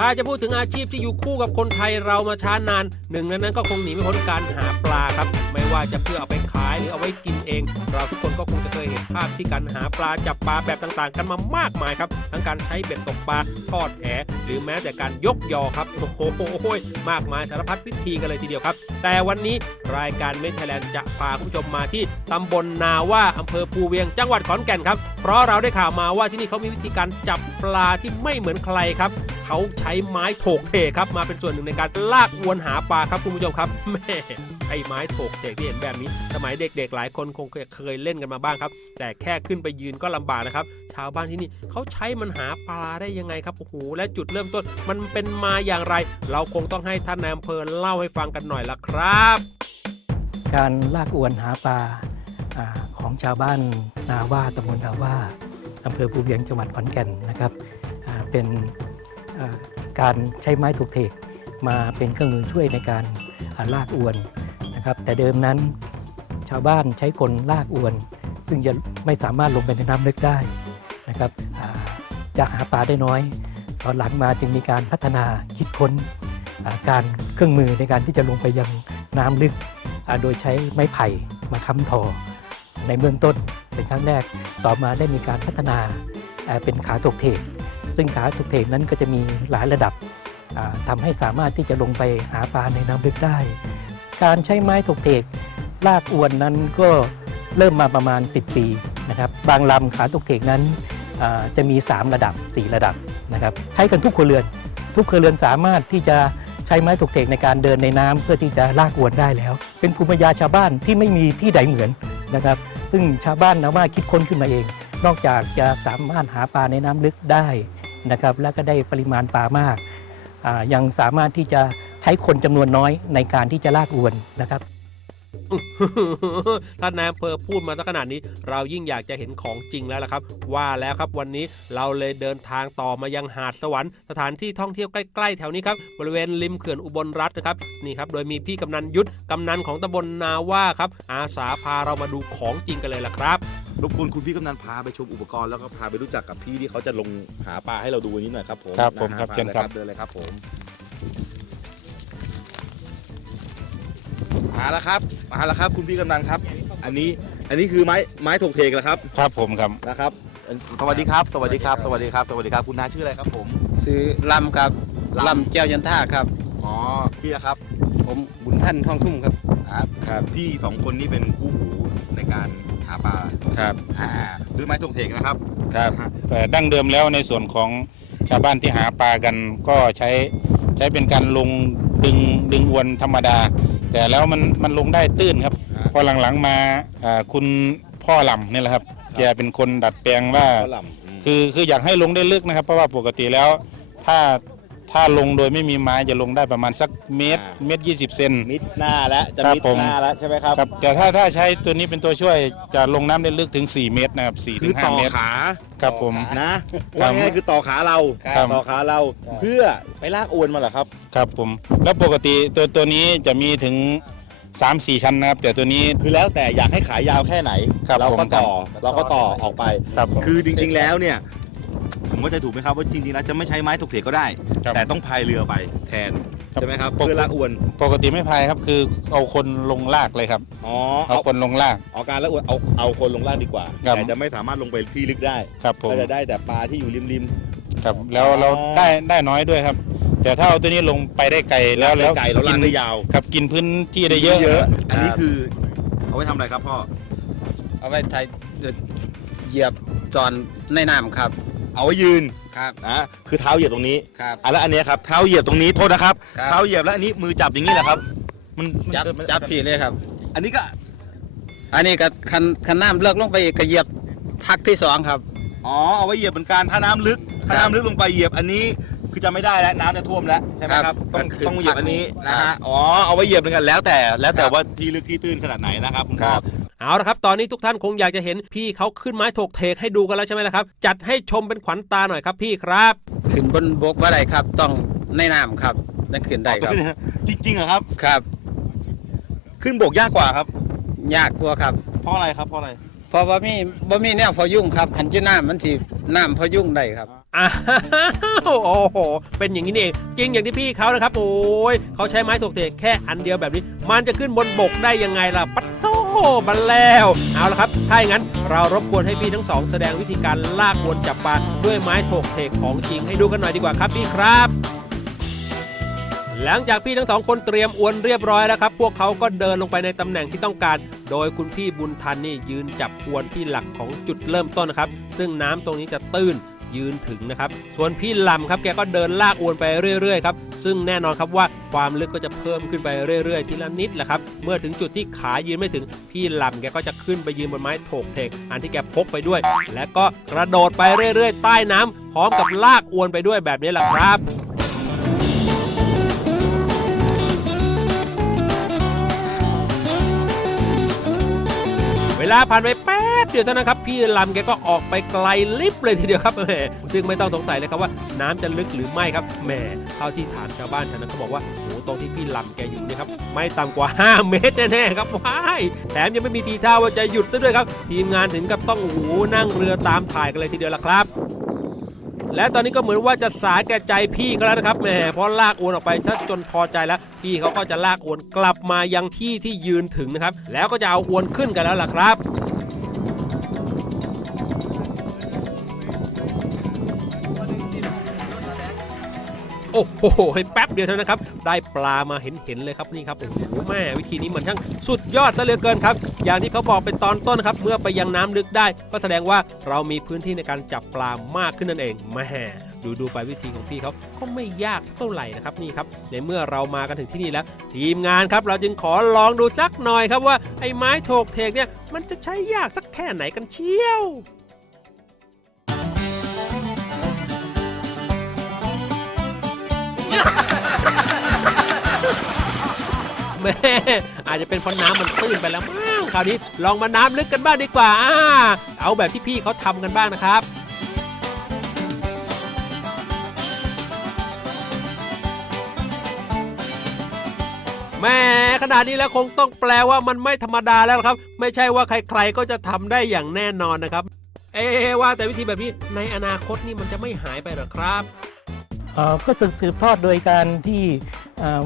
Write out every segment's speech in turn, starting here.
ถ้าจะพูดถึงอาชีพที่อยู่คู่กับคนไทยเรามาช้านานหนึ่งในนั้นก็คงหนีไม่พ้นการหาปลาครับ ไม่ว่าจะเพื่อเอาไปขายหรือเอาไว้กินเอง เราทุกคนก็คงจะเคยเห็นภาพที่การหาปลาจับปลาแบบต่างๆ กันมามากมายครับทั้งการใช้เบ็ดตกปลาทอดแหหรือแม้แต่การยกยอครับโอ้โหมากมายสารพัดวิธีกันเลยทีเดียวครับ แต่วันนี้รายการเมทไทยแลนด์จะพาคุณผู้ชมมาที่ตำบลนาว่าอำเภอภูเวียงจังหวัดขอนแก่นครับเพราะเราได้ข่าวมาว่าที่นี่เขามีวิธีการจับปลาที่ไม่เหมือนใครครับ เขาใช้ไม้โถกเทครับมาเป็นส่วนหนึ่งในการลากอวนหาปลาครับคุณผู้ชมครับแม่ไอ้ไม้โถกเทที่เห็นแบบนี้ สมัยเด็กๆ หลายคนคงเคยเล่นกันมาบ้างครับ แต่แค่ขึ้นไปยืนก็ลำบากนะครับ ชาวบ้านที่นี่เขาใช้มันหาปลาได้ยังไงครับโอ้โหและจุดเริ่มต้นมันเป็นมาอย่างไร เราคงต้องให้ท่านนายอำเภอเล่าให้ฟังกันหน่อยละครับ การลากอวนหาปลาอของชาวบ้านนาว่าตำบลนาว่าอำเภอภูเวียงจังหวัดขอนแก่นนะครับเป็น การใช้ไม้ถูกเทกมาเป็นเครื่องมือช่วยในการลากอวนนะครับ แต่เดิมนั้นชาวบ้านใช้คนลากอวน ซึ่งจะไม่สามารถลงไปในน้ำลึกได้นะครับจะหาปลาได้น้อย ตอนหลังมาจึงมีการพัฒนาคิดค้นการเครื่องมือในการที่จะลงไปยังน้ำลึก โดยใช้ไม้ไผ่มาค้ำทอ ในเบื้องต้นเป็นครั้งแรกต่อมาได้มีการพัฒนาเป็นขาถกเทก ซึ่งขาถกเทกนั้นก็จะมีหลายระดับทำาให้สามารถที่จะลงไปหาปลาในน้ำลึกได้ การใช้ไม้ถกเทกลากอวนนั้นก็เริ่มมาประมาณ 10 ปีนะครับบางลำขาถกเทกนั้นจะมี 3 ระดับ 4 ระดับนะครับใช้กันทุกครัวเรือน ทุกครัวเรือนสามารถที่จะใช้ไม้ถกเทกในการเดินในน้ำเพื่อที่จะลากอวนได้แล้ว เป็นภูมิปัญญาชาวบ้านที่ไม่มีที่ใดเหมือนนะครับ ซึ่งชาวบ้านนะว่าคิดค้นขึ้นมาเอง นอกจากจะสามารถหาปลาในน้ำลึกได้ นะครับแล้วก็ได้ปริมาณปลามาก ยังสามารถที่จะใช้คนจำนวนน้อยในการที่จะลากอวนนะครับท่านนายอำเภอพูดมาสักขนาดนี้ เรายิ่งอยากจะเห็นของจริงแล้วล่ะครับ ว่าแล้วครับวันนี้เราเลยเดินทางต่อมายังหาดสวรรค์สถานที่ท่องเที่ยวใกล้ๆแถวนี้ครับบริเวณริมเขื่อนอุบลรัฐนะครับนี่ครับโดยมีพี่กำนันยุทธกำนันของตำบลนาว่าครับอาสาพาเรามาดูของจริงกันเลยล่ะครับ รบกวนคุณพี่กำนันพาไปชมอุปกรณ์แล้วก็พาไปรู้จักกับพี่ที่เขาจะลงหาปลาให้เราดูวันนี้หน่อยครับผมครับผมนะฮะครับพาเชิญลยครับ เดินเลยครับผมมาแล้วครับมาแล้วครับคุณพี่กำนันครับ อันนี้อันนี้คือไม้ไม้ถกเทกแล้วครับครับผมครับนะครับ สวัสดีครับ สวัสดีครับ สวัสดีครับ สวัสดีครับ คุณน้าชื่ออะไรครับผม ซื้อลำครับลำลำเจ้ายันท่าครับ อ๋อ พี่นะครับ ผมบุญท่านท่องทุ่มครับครับ ครับ พี่สองคนนี้เป็นคู่หูในการ หาปลาครับอ่าด้วยไม้ถกเทกนะครับครับแต่ดั้งเดิมแล้วในส่วนของชาวบ้านที่หาปลากันก็ใช้ใช้เป็นการลงดึงดึงอวนธรรมดา แต่แล้วมันมันลงได้ตื้นครับฮะพอหลังๆมาอ่าคุณพ่อลำนี่แหละครับแกเป็นคนดัดแปลงว่าข้าวหล่ำอืมคือคืออยากให้ลงได้ลึกนะครับ เพราะว่าปกติแล้วถ้า ถ้าลงโดยไม่มีไม้จะลงได้ประมาณสักเมตรเมตรยี่สิบเซน มิดหน้าแล้วจะครับมิดผม หน้าแล้วใช่ไหมครับ ครับแต่ถ้าถ้าใช้ตัวนี้เป็นตัวช่วยจะลงน้ำได้ลึกถึง 4 เมตรนะครับ4ถึคืองต่อ5เมตรขาครับผม นะครับว่าง่ายๆคือต่อขาเราครับ ต่อขาเราเพื่อไปลากอวนมาเหรอครับ ครับผม แล้วปกติตัวตัวนี้จะมีถึง 3-4 ชั้นนะครับ แต่ตัวนี้ คือแล้วแต่อยากให้ขายาวแค่ไหน ครับเราผก็มต่อครับเราก็ต่อออกไป ครับผม คือจริงๆแล้วเนี่ย ผมก็จะถูกไหมครับว่าจริงๆแล้วจะไม่ใช้ไม้ถกเถียก็ได้ ครับ แต่ต้องพายเรือไปแทนครับใช่ไหมครับปกเพื่อลากอวนปกติไม่พายครับคือเอาคนลงลากเลยครับ อ๋อเอาเอาคนลงลาก เอาการลากอวนเอาเอาคนลงลากดีกว่าครับ แต่จะไม่สามารถลงไปที่ลึกได้ครับผมก็จะได้แต่ปลาที่อยู่ริม ครับแล้วเราอ๋อ ได้ได้น้อยด้วยครับ แต่ถ้าเอาตัวนี้ลงไปได้ไกลๆแล้วลากได้ไกลแล้วลากได้ยาวครับกินพื้นที่ได้เยอะเยอะอันนี้รับคือเอาไว้ทำอะไรครับพ่อเอาไว้ไทยเหยียบจอนในน้ำครับ เอาไว้ยืนครับนะคือเท้าเหยียบตรงนี้ครับ อะแล้วอันเนี้ยครับเท้าเหยียบตรงนี้โทษนะครับครับ เท้าเหยียบแล้วอันนี้มือจับอย่างนี้แหละครับ มันมันจับมันจับผีเลยครับ อันนี้ก็อันนี้ก็คันคันน้ำเลิกลงไปอีกก็เหยียบพักที่สองครับ อ๋อเอาไว้เหยียบเหมือนกันถ้าน้ำลึกถ้าครับน้ำลึกลงไปเหยียบอันนี้คือจะไม่ได้แล้วน้ำจะท่วมแล้วใช่ไหมคครัรับบต้องก็คือต้องเหยียบอันนี้ครันะบฮะอ๋อเอาไว้เหยียบเหมือนกันแล้วแต่แล้วแต่ครับว่าที่ลึกที่ตื้นขนาดไหนนะครับคุณพ่อครับ เอาละครับ ตอนนี้ทุกท่านคงอยากจะเห็นพี่เขาขึ้นไม้ถกเทกให้ดูกันแล้วใช่ไหมล่ะครับ จัดให้ชมเป็นขวัญตาหน่อยครับพี่ครับ ขึ้นบนบกว่าไรครับ ต้องในน้ำครับนั่นขึ้นได้ครับ จริงๆเหรอครับ ครับ ขึ้นบกยากกว่าครับ ยากกว่าครับ เพราะอะไรครับเพราะอะไรเพราะว่ามีบ่มีแนวพอยุ่งครับขันอยืน้ำมันสิน้ำพอยุ่งได้ครับอ้าวโอ้โห เป็นอย่างนี้นี่เอง จริงอย่างที่พี่เขานะครับ โอ้ยเขาใช้ไม้ถูกเทแค่อันเดียวแบบนี้ มันจะขึ้นบนบกได้ยังไงล่ะปัตโต บันแล้ว เอาละครับ ถ้าอย่างนั้นเรารบกวนให้พี่ทั้งสองแสดงวิธีการลากวนจับปลาด้วยไม้ถกเทกของจริงให้ดูกันหน่อยดีกว่าครับพี่ครับหลังจากพี่ทั้งสองคนเตรียมอวนเรียบร้อยแล้วครับ พวกเขาก็เดินลงไปในตำแหน่งที่ต้องการ โดยคุณพี่บุญทันนี่ยืนจับอวนที่หลักของจุดเริ่มต้นนะครับ ซึ่งน้ำตรงนี้จะตื้น ยืนถึงนะครับส่วนพี่ลำครับแกก็เดินลากอวนไปเรื่อยๆครับซึ่งแน่นอนครับว่าความลึกก็จะเพิ่มขึ้นไปเรื่อยๆ ทีละนิดแหละครับเมื่อถึงจุดที่ขายืนไม่ถึงพี่ลำแกก็จะขึ้นไปยืนบนไม้โถกเทกอันที่แกพกไปด้วย และก็กระโดดไปเรื่อยๆ ใต้น้ำพร้อมกับลากอวนไปด้วยแบบนี้แหละครับ ลาผ่านไปแป๊บเดียวเท่านั้นครับพี่ลำแกก็ออกไปไกลลิบเลยทีเดียวครับแหมซึ่งไม่ต้องสงสัยเลยครับว่าน้ำจะลึกหรือไม่ครับแหมเท่าที่ถามชาวบ้านแถวนั้นเขาบอกว่าโหตรงที่พี่ลำแกอยู่เนี่ยครับไม่ต่ำกว่า 5 เมตรแน่ๆครับว้ายแถมยังไม่มีทีท่าว่าจะหยุดซะด้วยครับ ทีมงานถึงกับต้องหูนั่งเรือตามถ่ายกันเลยทีเดียวละครับ และตอนนี้ก็เหมือนว่าจะสาแก่ใจพี่เขาแล้วนะครับแหมเพราะลากอวนออกไปถ้าจนพอใจแล้ว พี่เขาก็จะลากอวนกลับมายังที่ที่ยืนถึงนะครับ แล้วก็จะเอาอวนขึ้นกันแล้วล่ะครับ อ้โหให้แป๊บเดียวเท่านั้นครับได้ปลามาเห็นเห็นๆเลยครับนี่ครับโอ้โหแม่วิธีนี้มันช่างสุดยอดซะเหลือเกินครับ อย่างที่เขาบอกเป็นตอนต้นครับ เมื่อไปยังน้ำลึกได้ ก็แสดงว่าเรามีพื้นที่ในการจับปลามากขึ้นนั่นเองแม่ดูดูๆไปวิธีของพี่เขาก็ไม่ยากเท่าไหร่นะครับนี่ครับ ในเมื่อเรามากันถึงที่นี่แล้ว ทีมงานครับ เราจึงขอลองดูสักหน่อยครับว่าไอ้ไม้โถกเทกเนี่ยมันจะใช้ยากสักแค่ไหนกันเชียว แม่อาจจะเป็นเพราะน้ำมันตื้นไปแล้วมั้งคราวนี้ลองมาน้ำลึกกันบ้างดีกว่าอ่าเอาแบบที่พี่เขาทำกันบ้างนะครับ แม่ขนาดนี้แล้วคงต้องแปลว่ามันไม่ธรรมดาแล้วครับ ไม่ใช่ว่าใครๆก็จะทำได้อย่างแน่นอนนะครับ เอ๊ะว่าแต่วิธีแบบนี้ในอนาคตนี่มันจะไม่หายไปหรอครับ ก็สืบทอดโดยการที่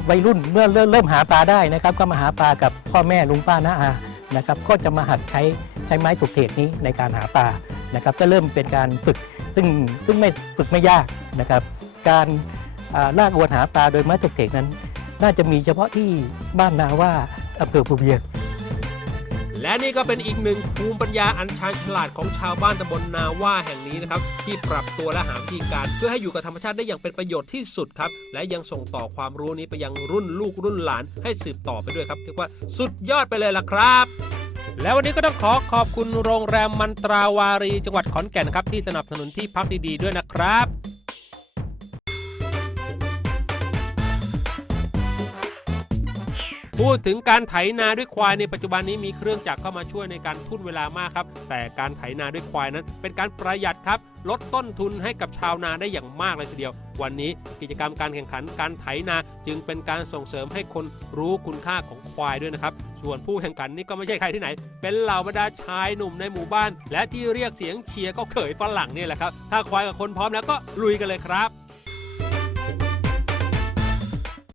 วัยรุ่นเมื่อเริ่มเริ่มหาปลาได้นะครับ ก็มาหาปลากับพ่อแม่ลุงป้าน้าอานะครับก็จะมาหัดใช้ใช้ไม้ถูกเทกนี้ในการหาปลานะครับก็เริ่มเป็นการฝึกซึ่งซึ่งไม่ฝึกไม่ยากนะครับ การอ่าลากอวนหาปลาโดยไม้ถูกเทกนั้น น่าจะมีเฉพาะที่บ้านนาว่าอำเภอภูเวียง และนี่ก็เป็นอีกหนึ่งภูมิปัญญาอันชาญฉลาดของชาวบ้านตำบลนาว่าแห่งนี้นะครับที่ปรับตัวและหาวิธีการ เพื่อให้อยู่กับธรรมชาติได้อย่างเป็นประโยชน์ที่สุดครับ และยังส่งต่อความรู้นี้ไปยังรุ่นลูกรุ่นหลาน ให้สืบต่อไปด้วยครับเรียกว่าสุดยอดไปเลยล่ะครับแล้ววันนี้ก็ต้องขอขอบคุณโรงแรมมันตราวารี จังหวัดขอนแก่นครับที่สนับสนุนที่พักดีๆด้วยนะครับ พูดถึงการไถนาด้วยควายในปัจจุบันนี้มีเครื่องจักรเข้ามาช่วยในการทุ่นเวลามากครับ แต่การไถนาด้วยควายนั้น เป็นการประหยัดครับ ลดต้นทุนให้กับชาวนาได้อย่างมากเลยทีเดียว วันนี้กิจกรรมการแข่งขันการไถนาจึงเป็นการส่งเสริมให้คนรู้คุณค่าของควายด้วยนะครับส่วนผู้แข่งขันนี่ก็ไม่ใช่ใครที่ไหน เป็นเหล่าบรรดาชายหนุ่มในหมู่บ้าน และที่เรียกเสียงเชียร์ก็เขยฝรั่งนี่แหละครับ ถ้าควายกับคนพร้อมแล้วก็ลุยกันเลยครับ